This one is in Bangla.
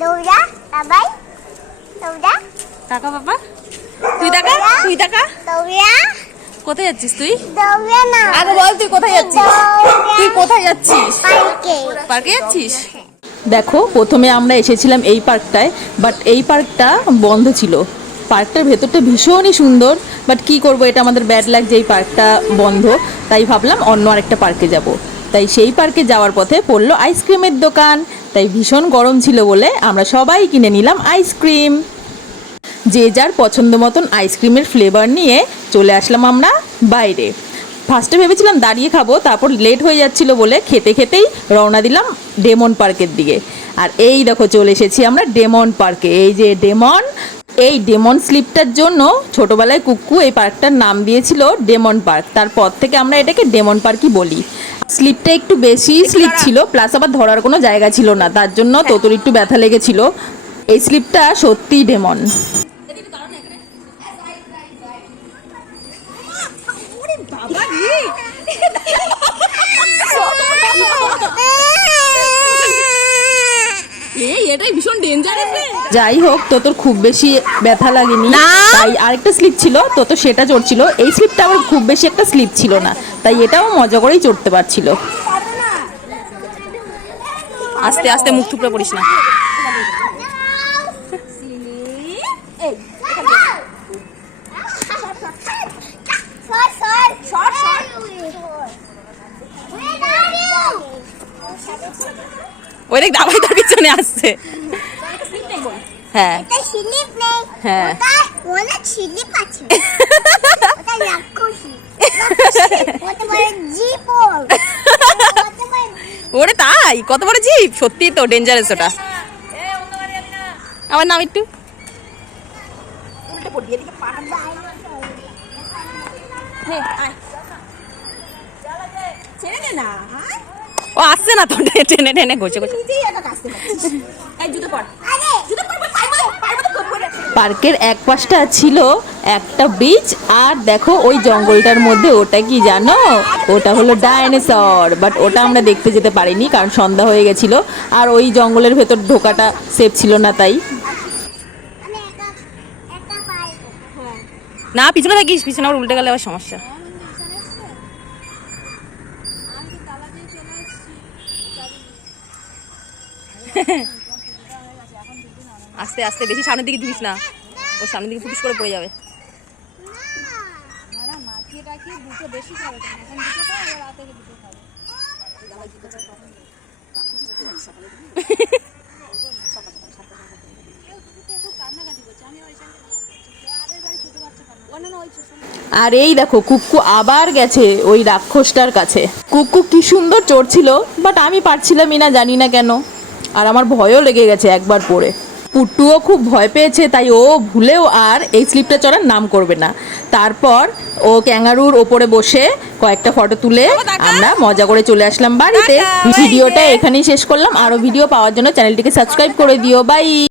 দৌড়া বাবাই দৌড়া টাকা বাবা তুই টাকা দৌড়া কোথায় যাচ্ছিস তুই? দৌড়া না আগে বল তুই কোথায় যাচ্ছিস? পার্কে যাচ্ছিস? দেখো প্রথমে আমরা এসেছিলাম এই পার্কটায়, বাট এই পার্কটা বন্ধ ছিল। পার্কটার ভেতরটা ভীষণই সুন্দর, বাট কি করব, এটা আমাদের ব্যাড লাগছে এই পার্কটা বন্ধ। তাই ভাবলাম অন্য আরেকটা পার্কে যাব। তাই সেই পার্কে যাওয়ার পথে পড়লো আইসক্রিমের দোকান। তাই ভীষণ গরম ছিল বলে আমরা সবাই কিনে নিলাম আইসক্রিম। যে যার পছন্দ মতন আইসক্রিমের ফ্লেভার নিয়ে চলে আসলাম আমরা বাইরে। ফার্স্টে ভেবেছিলাম দাঁড়িয়ে খাবো, তারপর লেট হয়ে যাচ্ছিল বলে খেতে খেতেই রওনা দিলাম ডেমন পার্কের দিকে। আর এই দেখো চলে এসেছি আমরা ডেমন পার্কে। এই যে ডেমন, এই ডেমন স্লিপটার জন্য ছোটোবেলায় কুক্কু এই পার্কটার নাম দিয়েছিল ডেমন পার্ক। তারপর থেকে আমরা এটাকে ডেমন পার্কই বলি। স্লিপটা একটু বেশি স্লিপ ছিল, প্লাস আবার ধরার কোনো জায়গা ছিল না, তার জন্য তোর একটু ব্যথা লেগেছিল। এই স্লিপটা সত্যিই ডেমন। এটাই ভীষণ ডেঞ্জারাস। যাই হোক, তোর খুব বেশি ব্যথা লাগেনি, তাই আরেকটা স্লিপ ছিল তো সেটা চড়ছিল। এই স্লিপটা আবার খুব বেশি একটা স্লিপ ছিল না, তাই এটাও মজা করেই চড়তে পারছিল। আস্তে আস্তে মুখ থুপড়ে পড়িস না। ওই দেখ দাবাই তোর পিছনে আসছে। হ্যাঁ হ্যাঁ ওরে তাই, কত বড় জিপ, সত্যি তো ডেঞ্জারাস ওটা। আমার নাম একটু ও আসছে না তো, টেনে টেনে ঘষে ঘষে। পার্কের এক পাশটা ছিল একটা বিচ, আর দেখো ওই জঙ্গলটার মধ্যে ওটা কি জানো, ওটা হলো ডাইনোসর। বাট ওটা আমরা দেখতে যেতে পারিনি কারণ সন্ধ্যা হয়ে গেছিল, আর ওই জঙ্গলের ভেতর ঢোকাটা সেফ ছিল না। তাই না, পিছনে থাকিস, পিছনে আবার উল্টে গেলে আবার সমস্যা। আস্তে আস্তে, বেশি সামনের দিকে দিস না, ও সামনের দিকে ফুটিস করে পড়ে যাবে। আর এই দেখো কুক্কু আবার গেছে ওই রাক্ষসটার কাছে। কুক্কু কি সুন্দর চড়ছিল, বাট আমি পারছিলামই না, জানি না কেন। আর আমার ভয়ও লেগে গেছে একবার পড়ে। পুট্টুও খুব ভয় পেয়েছে, তাই ও ভুলেও আর এই স্লিপটা চড়ার নাম করবে না। তারপর ও ক্যাঙ্গারুর ওপরে বসে কয়েকটা ফটো তুলে আমরা মজা করে চলে আসলাম বাড়িতে। ভিডিওটা এখানেই শেষ করলাম। আরও ভিডিও পাওয়ার জন্য চ্যানেলটিকে সাবস্ক্রাইব করে দিও। বাই।